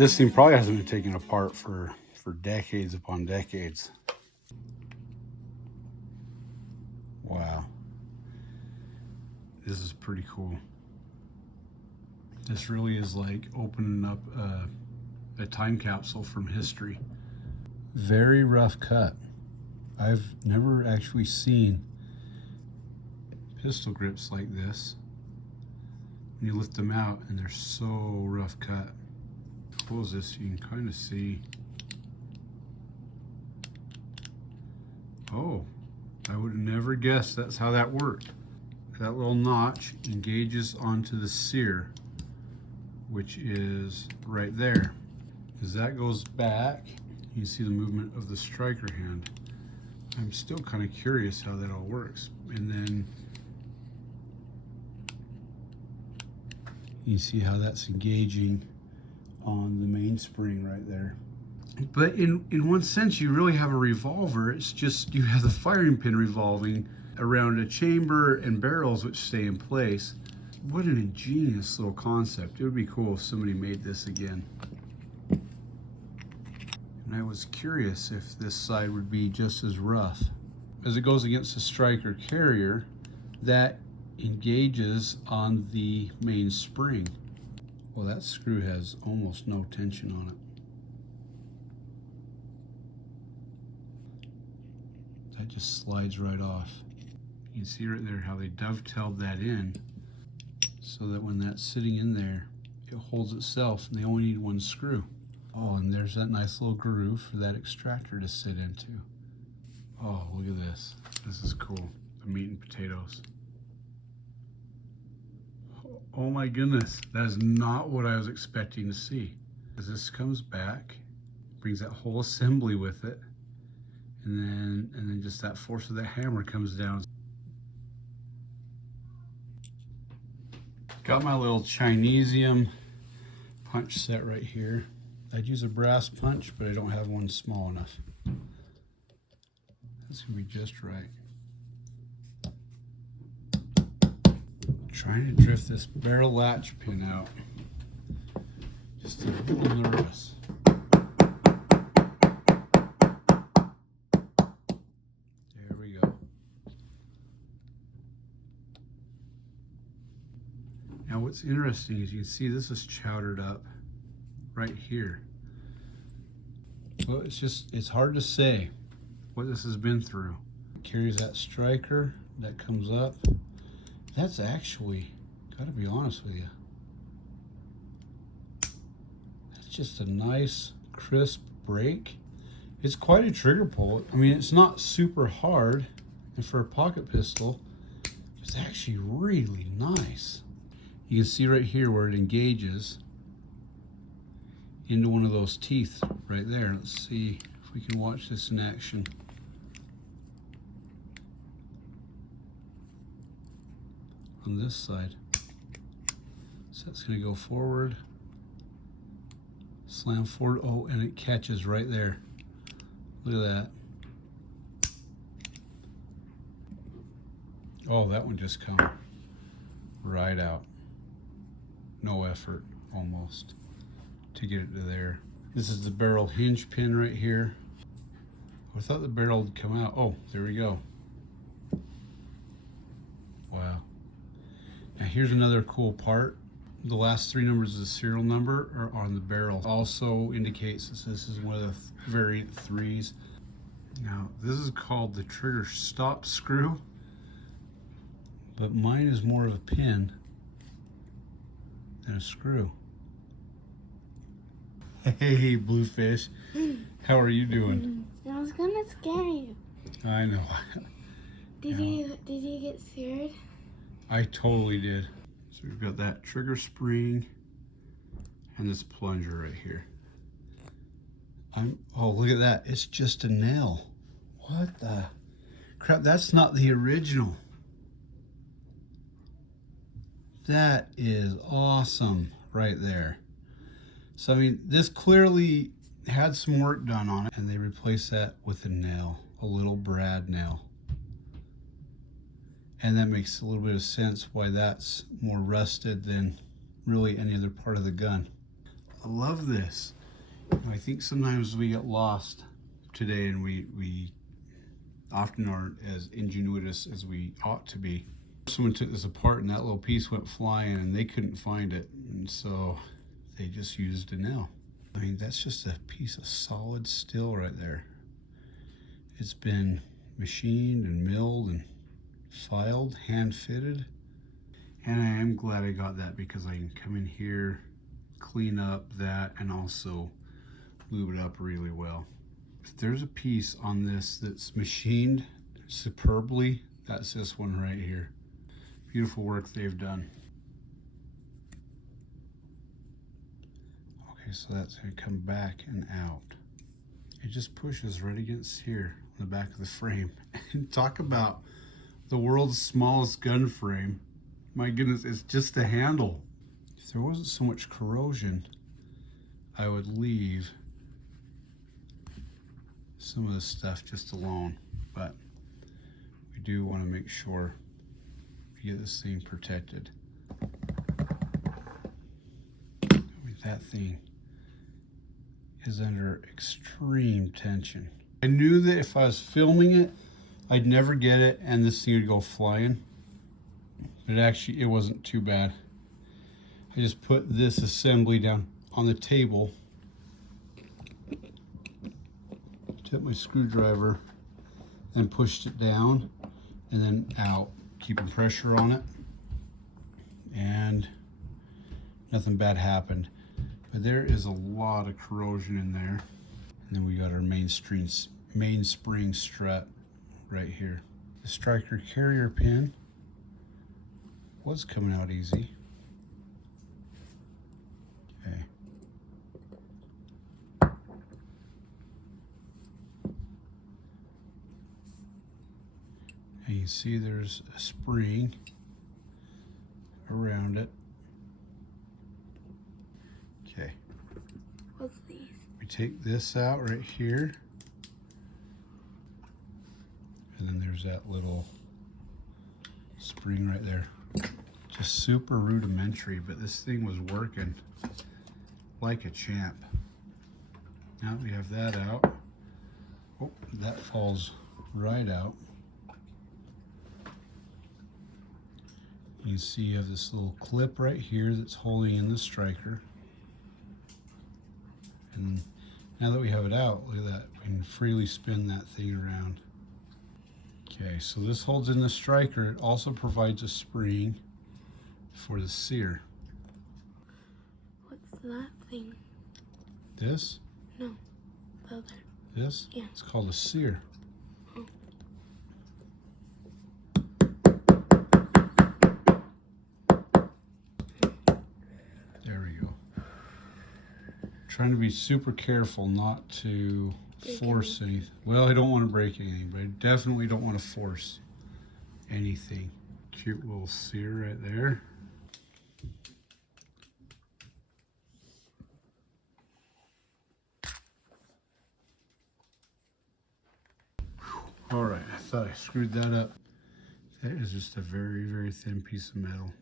This thing probably hasn't been taken apart for decades upon decades. Wow. This is pretty cool. This really is like opening up a time capsule from history. Very rough cut. I've never actually seen pistol grips like this. When you lift them out and they're so rough cut. Close this, you can kind of see. Oh, I would have never guessed that's how that worked. That little notch engages onto the sear, which is right there. As that goes back, you see the movement of the striker hand. I'm still kind of curious how that all works. And then you see how that's engaging on the mainspring right there. But in one sense, you really have a revolver. It's just you have the firing pin revolving around a chamber and barrels which stay in place. What an ingenious little concept. It would be cool if somebody made this again. And I was curious if this side would be just as rough. As it goes against the striker carrier, that engages on the main spring. Well, that screw has almost no tension on it. That just slides right off. You can see right there how they dovetailed that in so that when that's sitting in there, it holds itself and they only need one screw. Oh, and there's that nice little groove for that extractor to sit into. Oh, look at this. This is cool. The meat and potatoes. Oh my goodness, that is not what I was expecting to see. As this comes back, brings that whole assembly with it, and then just that force of that hammer comes down. Got my little Chinesium punch set right here. I'd use a brass punch, but I don't have one small enough. That's gonna be just right. Trying to drift this barrel latch pin out. Just a little nervous. There we go. Now what's interesting is you can see this is chowdered up right here. Well, it's hard to say what this has been through. It carries that striker that comes up. That's actually, gotta be honest with you, that's just a nice crisp break. It's quite a trigger pull. I mean, it's not super hard, and for a pocket pistol, it's actually really nice. You can see right here where it engages into one of those teeth right there. Let's see if we can watch this in action. On this side. So that's going to go forward, slam forward. Oh, and it catches right there. Look at that. Oh, that one just come right out. No effort, almost, to get it to there. This is the barrel hinge pin right here. I thought the barrel would come out. Oh, there we go. Wow. Now here's another cool part. The last three numbers of the serial number are on the barrel. Also indicates that this is one of the variant threes. Now this is called the trigger stop screw, but mine is more of a pin than a screw. Hey Bluefish, how are you doing? I was gonna scare you. I know. Did you get scared? I totally did. So we've got that trigger spring and this plunger right here. Oh, look at that. It's just a nail. What the crap? That's not the original. That is awesome right there. So, I mean, this clearly had some work done on it, and they replaced that with a nail, a little brad nail. And that makes a little bit of sense why that's more rusted than really any other part of the gun. I love this. I think sometimes we get lost today, and we often aren't as ingenuitous as we ought to be. Someone took this apart and that little piece went flying and they couldn't find it, and so they just used a nail. I mean, that's just a piece of solid steel right there. It's been machined and milled and filed, hand fitted, and I am glad I got that because I can come in here, clean up that, and also lube it up really well. If there's a piece on this that's machined superbly, that's this one right here. Beautiful work they've done. Okay, so that's going to come back and out. It just pushes right against here on the back of the frame. And talk about the world's smallest gun frame. My goodness, it's just a handle. If there wasn't so much corrosion, I would leave some of this stuff just alone, but we do want to make sure we get this thing protected. I mean, that thing is under extreme tension. I knew that if I was filming it, I'd never get it and this thing would go flying, but it wasn't too bad. I just put this assembly down on the table, took my screwdriver and pushed it down and then out, keeping pressure on it, and nothing bad happened. But there is a lot of corrosion in there. And then we got our mainspring strut right here. The striker carrier pin was coming out easy. Okay. And you see there's a spring around it. Okay. What's these? We take this out right here. And then there's that little spring right there. Just super rudimentary, but this thing was working like a champ. Now we have that out. Oh, that falls right out. You see you have this little clip right here that's holding in the striker. And now that we have it out, look at that. We can freely spin that thing around. Okay, so this holds in the striker. It also provides a spring for the sear. What's that thing? This? No, the other. This? Yeah. It's called a sear. Oh. There we go. Trying to be super careful not to force anything. Well, I don't want to break anything, but I definitely don't want to force anything. Cute little sear right there. All right, I thought I screwed that up. That is just a very, very thin piece of metal.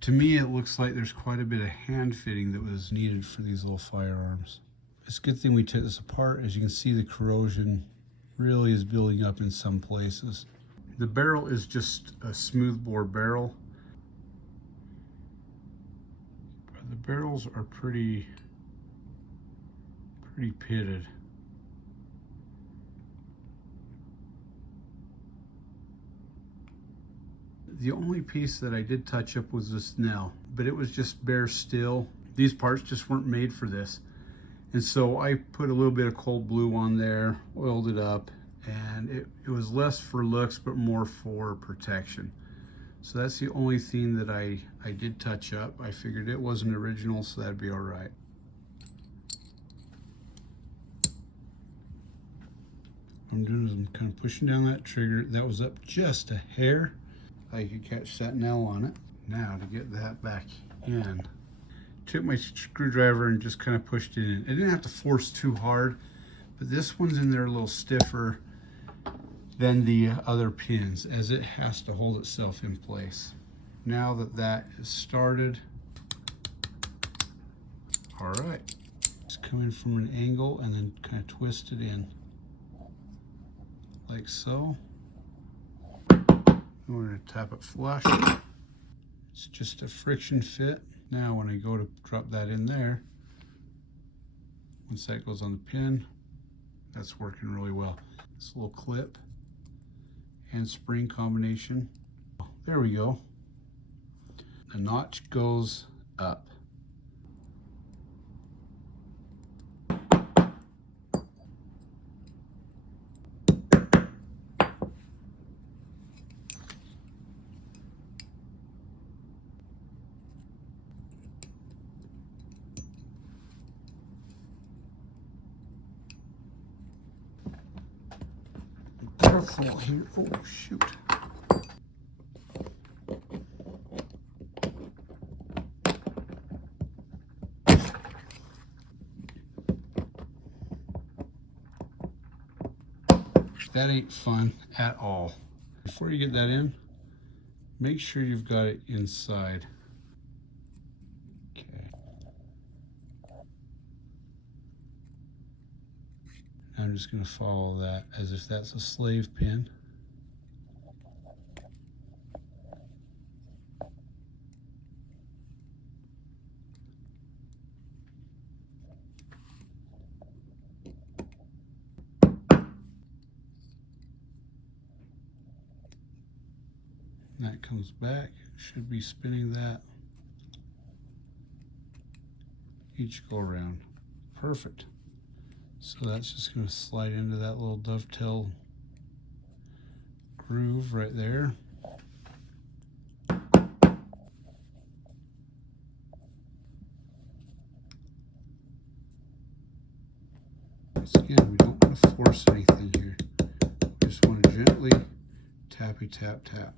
To me, it looks like there's quite a bit of hand fitting that was needed for these little firearms. It's a good thing we took this apart. As you can see, the corrosion really is building up in some places. The barrel is just a smoothbore barrel. The barrels are pretty pitted. The only piece that I did touch up was this nail, but it was just bare steel. These parts just weren't made for this. And so I put a little bit of cold blue on there, oiled it up, and it was less for looks, but more for protection. So that's the only thing that I did touch up. I figured it wasn't original, so that'd be all right. What I'm doing is I'm kind of pushing down that trigger. That was up just a hair. I could catch that nail on it. Now to get that back in, took my screwdriver and just kind of pushed it in. I didn't have to force too hard, but this one's in there a little stiffer than the other pins, as it has to hold itself in place. Now that that is started, all right, just come in from an angle and then kind of twist it in like so. We're going to tap it flush. It's just a friction fit. Now when I go to drop that in there, once that goes on the pin, that's working really well. This little clip and spring combination. There we go. The notch goes up. Careful here. Oh, shoot. That ain't fun at all. Before you get that in, make sure you've got it inside. Okay. I'm just going to follow that as if that's a slave pin. That comes back, should be spinning that each go around. Perfect. So that's just going to slide into that little dovetail groove right there. Once again, we don't want to force anything here. We just want to gently tappy tap tap.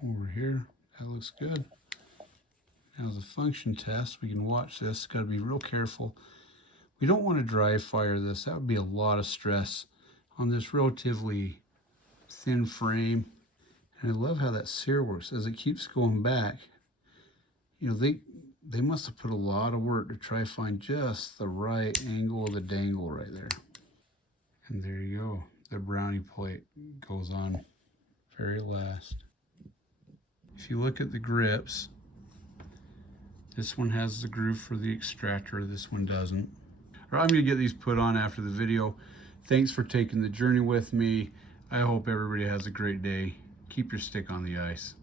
Come over here, that looks good. Now as a function test, we can watch this. Got to be real careful. We don't want to dry fire this. That would be a lot of stress on this relatively thin frame. And I love how that sear works. As it keeps going back, you know, they must have put a lot of work to try to find just the right angle of the dangle right there. And there you go. The brownie plate goes on very last. If you look at the grips, this one has the groove for the extractor, this one doesn't. I'm going to get these put on after the video. Thanks for taking the journey with me. I hope everybody has a great day. Keep your stick on the ice.